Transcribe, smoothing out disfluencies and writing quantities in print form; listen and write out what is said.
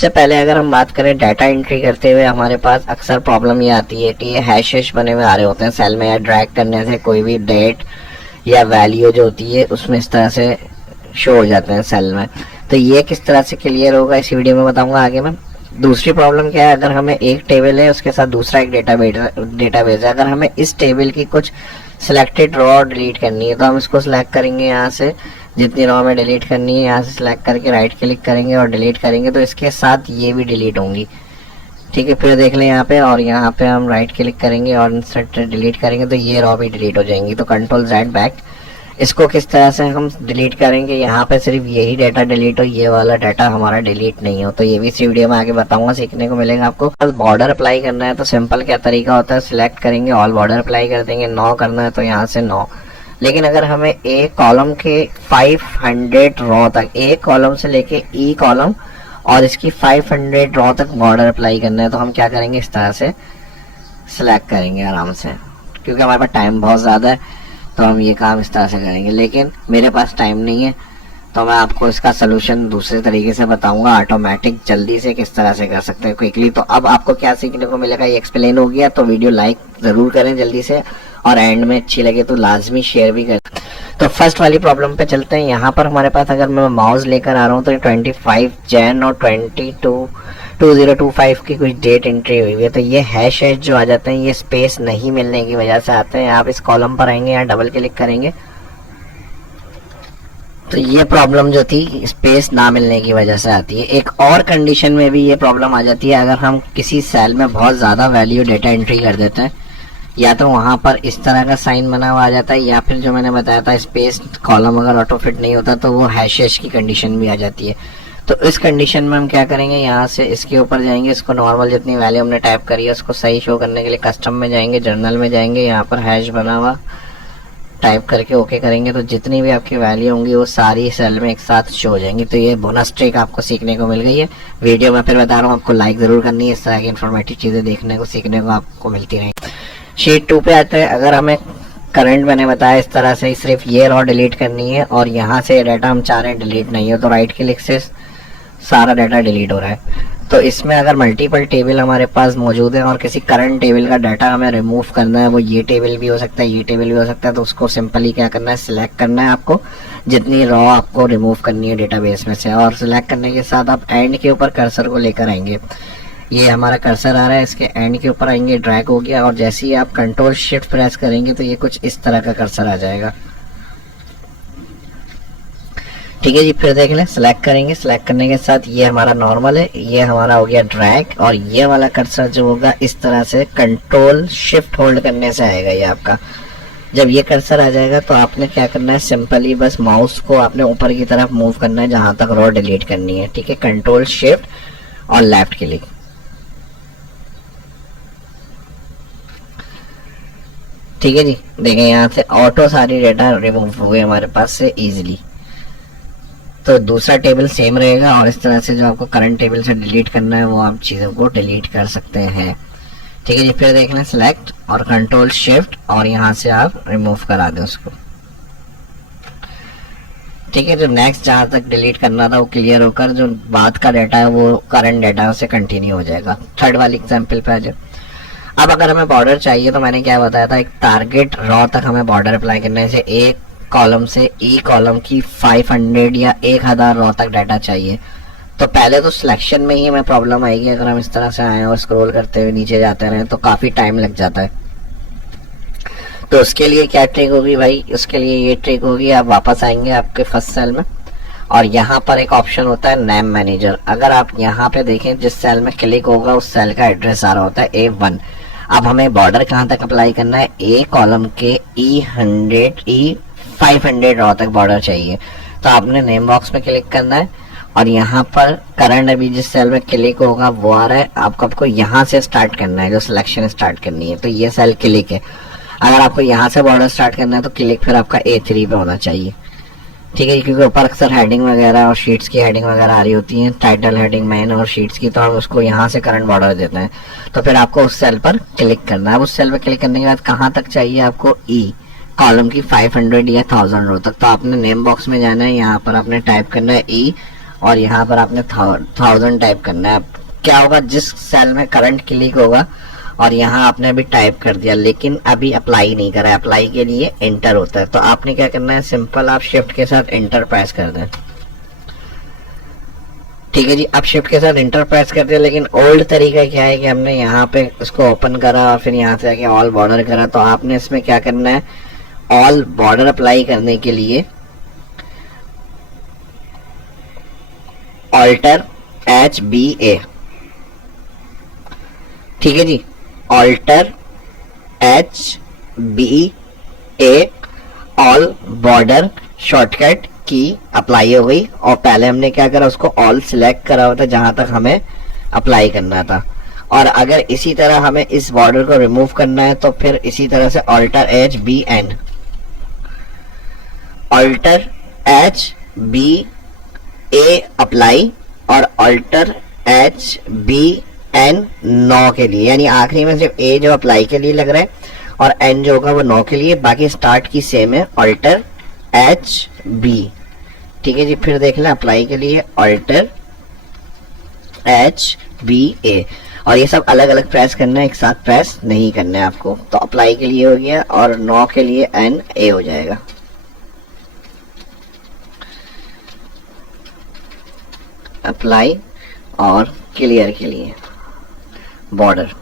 सबसे पहले अगर हम बात करें डाटा एंट्री करते हुए, हमारे पास अक्सर प्रॉब्लम ये आती है कि ये हैश बने हुए आ रहे होते हैं सेल में, या ड्रैग करने से कोई भी डेट या वैल्यू जो होती है उसमें इस तरह से शो हो जाते हैं सेल में। तो ये किस तरह से क्लियर होगा इस वीडियो में बताऊंगा आगे मैं। दूसरी प्रॉब्लम क्या है, अगर हमें एक टेबल है उसके साथ दूसरा एक डेटाबेस है, अगर हमें इस टेबल की कुछ सिलेक्टेड रॉ डिलीट करनी है तो हम इसको सिलेक्ट करेंगे, यहाँ से जितनी रॉ में डिलीट करनी है यहाँ से सिलेक्ट करके राइट क्लिक करेंगे और डिलीट करेंगे, तो इसके साथ ये भी डिलीट होंगी। ठीक है, फिर देख लें यहाँ पे, और यहाँ पे हम राइट क्लिक करेंगे और इंसर्ट डिलीट करेंगे तो ये रॉ भी डिलीट हो जाएंगी। तो कंट्रोल Z बैक। इसको किस तरह से हम डिलीट करेंगे, यहाँ पे सिर्फ यही डाटा डिलीट हो, ये वाला डाटा हमारा डिलीट नहीं हो, तो ये भी इस वीडियो में आगे बताऊंगा, सीखने को मिलेगा आपको। बस बॉर्डर अप्लाई करना है तो सिंपल क्या तरीका होता है, सिलेक्ट करेंगे, ऑल बॉर्डर अप्लाई कर देंगे। 9 करना है तो यहाँ से 9। लेकिन अगर हमें एक कॉलम के 500 रॉ तक, एक कॉलम से लेके ई कॉलम और इसकी 500 रॉ तक बॉर्डर अप्लाई करना है, तो हम क्या करेंगे, इस तरह से सिलेक्ट करेंगे आराम से, क्योंकि हमारे पास टाइम बहुत ज़्यादा है तो हम ये काम इस तरह से करेंगे। लेकिन मेरे पास टाइम नहीं है तो मैं आपको इसका सोल्यूशन दूसरे तरीके से बताऊंगा, ऑटोमेटिक जल्दी से किस तरह से कर सकते हैं क्विकली। तो अब आपको क्या सीखने को मिलेगा ये एक्सप्लेन हो गया, तो वीडियो लाइक ज़रूर करें जल्दी से, और एंड में अच्छी लगे तो लाजमी शेयर भी करें। तो फर्स्ट वाली प्रॉब्लम पे चलते हैं। यहाँ पर हमारे पास अगर मैं माउस लेकर आ रहा हूँ तो 25 जैन और 2025 की कुछ डेट एंट्री हुई है, तो ये हैश जो आ जाते हैं ये स्पेस नहीं मिलने की वजह से आते हैं। आप इस कॉलम पर आएंगे, यहाँ डबल क्लिक करेंगे तो ये प्रॉब्लम जो थी स्पेस ना मिलने की वजह से आती है। एक और कंडीशन में भी ये प्रॉब्लम आ जाती है, अगर हम किसी सेल में बहुत ज़्यादा वैल्यू डेटा एंट्री कर देते हैं, या तो वहाँ पर इस तरह का साइन बना हुआ आ जाता है, या फिर जो मैंने बताया था स्पेस कॉलम अगर ऑटो फिट नहीं होता तो वो हैश की कंडीशन भी आ जाती है। तो इस कंडीशन में हम क्या करेंगे, यहाँ से इसके ऊपर जाएंगे, इसको नॉर्मल जितनी वैल्यू हमने टाइप करी है उसको सही शो करने के लिए कस्टम में जाएंगे, जर्नल में जाएंगे, यहाँ पर हैश बना हुआ टाइप करके ओके करेंगे, तो जितनी भी आपकी वैल्यू होंगी वो सारी सेल में एक साथ शो हो जाएंगी। तो ये बोनस ट्रिक आपको सीखने को मिल गई है। वीडियो में फिर बता रहा हूँ आपको लाइक जरूर करनी है, इस तरह की इन्फॉर्मेटिव चीज़ें देखने को सीखने को आपको मिलती रहेंगी। शीट 2 पे आते हैं। अगर हमें करंट मैंने बताया इस तरह से सिर्फ ये रॉ डिलीट करनी है और यहाँ से डाटा हम चाह रहे हैं डिलीट नहीं हो, तो राइट क्लिक से सारा डाटा डिलीट हो रहा है। तो इसमें अगर मल्टीपल टेबल हमारे पास मौजूद है और किसी करंट टेबल का डाटा हमें रिमूव करना है, वो ये टेबल भी हो सकता है, ये टेबल भी हो सकता है, तो उसको सिंपली क्या करना है, सिलेक्ट करना है आपको जितनी रॉ आपको रिमूव करनी है डेटाबेस में से, और सिलेक्ट करने के साथ आप एंड के ऊपर कर्सर को लेकर आएंगे। ये हमारा कर्सर आ रहा है, इसके एंड के ऊपर आएंगे, ड्रैग हो गया, और जैसे ही आप कंट्रोल शिफ्ट प्रेस करेंगे तो ये कुछ इस तरह का कर्सर आ जाएगा। ठीक है जी, फिर देख लें, सिलेक्ट करेंगे, सिलेक्ट करने के साथ ये हमारा नॉर्मल है, ये हमारा हो गया ड्रैग, और ये वाला कर्सर जो होगा इस तरह से कंट्रोल शिफ्ट होल्ड करने से आएगा ये आपका। जब ये कर्सर आ जाएगा तो आपने क्या करना है, सिंपली बस माउस को आपने ऊपर की तरफ मूव करना है जहां तक रॉ डिलीट करनी है। ठीक है, कंट्रोल शिफ्ट और लेफ्ट क्लिक। ठीक है जी, देखें यहाँ से ऑटो सारी डेटा रिमूव हो गई हमारे पास से इजीली। तो दूसरा टेबल सेम रहेगा, और इस तरह से जो आपको करंट टेबल से डिलीट करना है वो आप चीज़ों को डिलीट कर सकते हैं। ठीक है जी, फिर देख लें, सिलेक्ट और कंट्रोल शिफ्ट, और यहाँ से आप रिमूव करा दें उसको। ठीक है, जो नेक्स्ट जहाँ तक डिलीट करना था वो क्लियर होकर जो बाद का डाटा है वो करंट डाटा से कंटिन्यू हो जाएगा। थर्ड वाली एग्जाम्पल पे आ जाए। अब अगर हमें बॉर्डर चाहिए तो मैंने क्या बताया था, एक टारगेट रॉ तक हमें बॉर्डर अप्लाई करने से एक कॉलम से ई कॉलम की 500 या 1000 रॉ तक डाटा चाहिए। तो पहले तो सिलेक्शन में ही हमें प्रॉब्लम आएगी, अगर हम इस तरह से आए और स्क्रॉल करते हुए नीचे जाते रहे तो काफ़ी टाइम लग जाता है। तो उसके लिए क्या ट्रिक होगी भाई, उसके लिए ये ट्रिक होगी, आप वापस आएंगे आपके फर्स्ट सेल में, और यहाँ पर एक ऑप्शन होता है नेम मैनेजर। अगर आप यहाँ पे देखें जिस सेल में क्लिक होगा उस सेल का एड्रेस आ रहा होता है A1। अब हमें बॉर्डर कहाँ तक अप्लाई करना है, ए कॉलम के E 500 रॉ तक बॉर्डर चाहिए। तो आपने नेम बॉक्स में क्लिक करना है, और यहाँ पर करंट अभी जिस सेल में क्लिक होगा वो आ रहा है, आपको यहाँ से स्टार्ट करना है, जो सिलेक्शन स्टार्ट करनी है। तो ये सेल क्लिक है, अगर आपको यहाँ से बॉर्डर स्टार्ट करना है तो क्लिक फिर आपका A3 पे होना चाहिए। ठीक है, क्योंकि ऊपर अक्सर हेडिंग वगैरह और शीट्स की हेडिंग वगैरह आ रही होती हैं, टाइटल हेडिंग मेन और शीट्स की, तो हम उसको यहाँ से करंट बॉर्डर देते हैं। तो फिर आपको उस सेल पर क्लिक करना है। अब उस सेल पर क्लिक करने के बाद कहाँ तक चाहिए आपको, ई कॉलम की 500 या 1000 रो तक। तो आपने नेम बॉक्स में जाना है, यहाँ पर आपने टाइप करना है ई और यहाँ पर आपने 1000 टाइप करना है। क्या होगा, जिस सेल में करंट क्लिक होगा और यहाँ आपने अभी टाइप कर दिया लेकिन अभी अप्लाई नहीं करा है, अप्लाई के लिए एंटर होता है, तो आपने क्या करना है, सिंपल आप शिफ्ट के साथ एंटर प्रेस कर दें। ठीक है जी, अब शिफ्ट के साथ एंटर प्रेस कर दिया, लेकिन ओल्ड तरीका क्या है कि हमने यहाँ पे इसको ओपन करा और फिर यहाँ से आके ऑल बॉर्डर करा। तो आपने इसमें क्या करना है, ऑल बॉर्डर अप्लाई करने के लिए ऑल्टर HBA, ठीक है जी, alter HBA all border shortcut की अप्लाई हो गई। और पहले हमने क्या करा, उसको ऑल सिलेक्ट करा हुआ था जहां तक हमें अप्लाई करना था। और अगर इसी तरह हमें इस बॉर्डर को रिमूव करना है तो फिर इसी तरह से alter HBN, alter HBA apply और ऑल्टर HBN नो के लिए, यानी आखिरी में सिर्फ A जो अप्लाई के लिए लग रहा है और N जो होगा वो नो के लिए, बाकी स्टार्ट की सेम है, ऑल्टर HB। ठीक है जी, फिर देख लें अप्लाई के लिए ऑल्टर HBA, और ये सब अलग अलग प्रेस करना है, एक साथ प्रेस नहीं करना है आपको। तो अप्लाई के लिए हो गया और नो के लिए NA हो जाएगा। अप्लाई और क्लियर के लिए बॉर्डर।